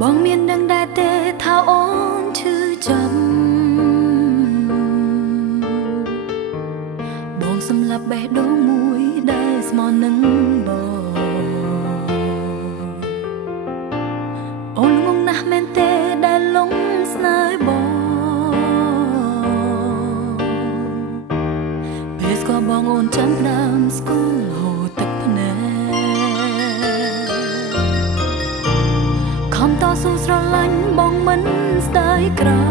បងមានដឹងដែរទេថាអូនឈឺចាំបងសម្លាប់បេះដូងមួយដែលស្មោះនឹងបងអូនងងណាស់មែនទេដែលលងស្នេហ៍បងពេលស្គាល់បងអូនចាំផ្ដើមស្គាល់ហូរទឹកភ្នែកខំតស៊ូស្រឡាញ់បងមិនស្ដាយក្រោ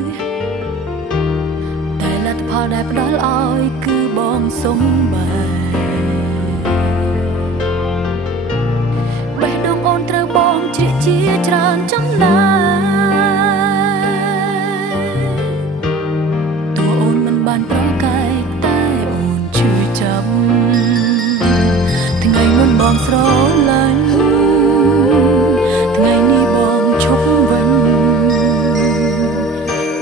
យតែលទ្ធផលដែលផ្ដល់ឲ្យគឺបងសុំបែបេះដូងអូនត្រូវបងជ្រៀកជាច្រើនចំណែកតួអូនមិនបានប្រកែកតែអូនជួយចាំថ្ងៃមុនបងស្រឡាញ់ថ្ងៃនេះបងឈប់វិញ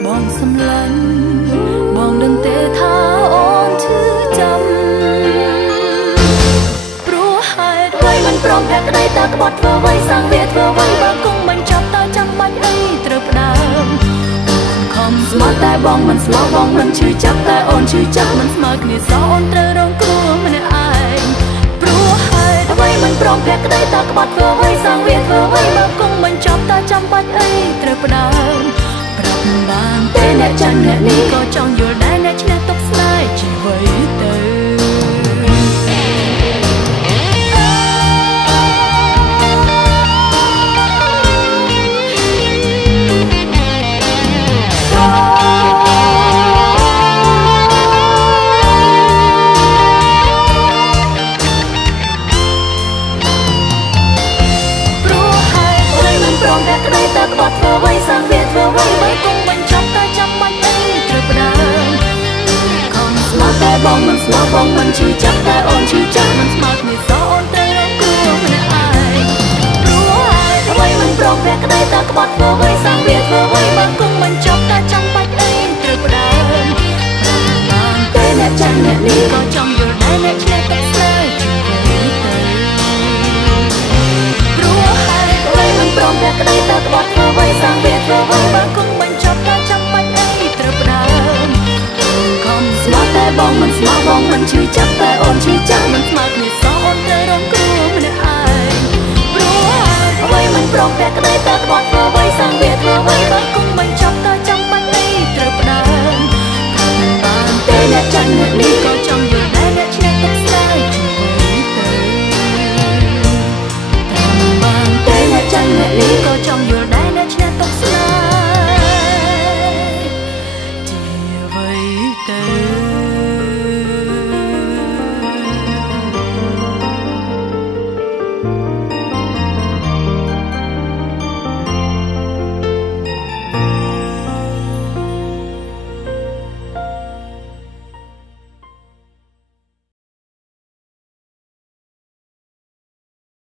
បងសម្លាញ់បងដឹងទេថាអូនឈឺចាំព្រោះហេតុអ្វីមិនព្រមភក្តីតើក្បត់ធ្វើអ្វីសាំងវាធ្វើអ្វីបើគង់មិនចាប់តើចាំបាច់អីត្រូវផ្ដើមខំស្មោះតែបងមិនស្មោះបងមិនឈឺចាប់តែអូនឈឺចាប់មិនស្មើគ្នាសោះអូនត្រូវរងគ្រោះម្នាក់ឯងព្រោះហេតុអ្វីមិនព្រមភក្តីតើក្បត់ធ្វើអ្វីសាំងវាធ្វើអ្វីបើគង់មិនចាប់តើចាំបាច់អីត្រូវផ្ដើមប្រាប់បានទេអ្នកចាញ់អ្នកនេះក៏ចង់យល់ដែរអ្នកឈ្នះទុកស្នេហ៍ជាអ្វីទៅក្បត់ធ្វើអ្វីសាំងវាធ្វើអ្វីបើគង់មិនចាប់តែចាំបាច់អីត្រូវផ្ដើមខំស្មោះតែបងមិនស្មោះបងមិនឈឺចាប់តែអូនឈឺចាប់មិនស្មើគ្នាសោះអូនត្រូវរងគ្រោះម្នាក់ឯងព្រោះហេតុអ្វីមិនព្រមភក្តីតើក្បត់ធ្វើអ្វីសាំងវាធ្វើអ្វីបើគង់មិនចាប់តែចាំបាច់អីត្រូវផ្ដើមបានទេអ្នកចាញ់អ្នកនេះក៏ចង់យល់ដែរអ្នកឈ្នះទឹកស្នេហ៍ជាអ្វីទៅព្រោះហេតុអ្វីមិនព្រមភក្តីតើក្បត់ធ្វើអ្វីសាំងវាធ្វើអ្វីបើគង់មិនចាប់តែចាំបាច់អីត្រូវផ្ដើមខំស្មោះតែបងមិនស្មោះបងមិនឈឺចាប់តែអូនឈឺចាប់មិនស្មើគ្នាសោះអូនត្រូវរងគ្រោះម្នាក់ឯងព្រោះអ្វីមិនព្រមភក្តីតើ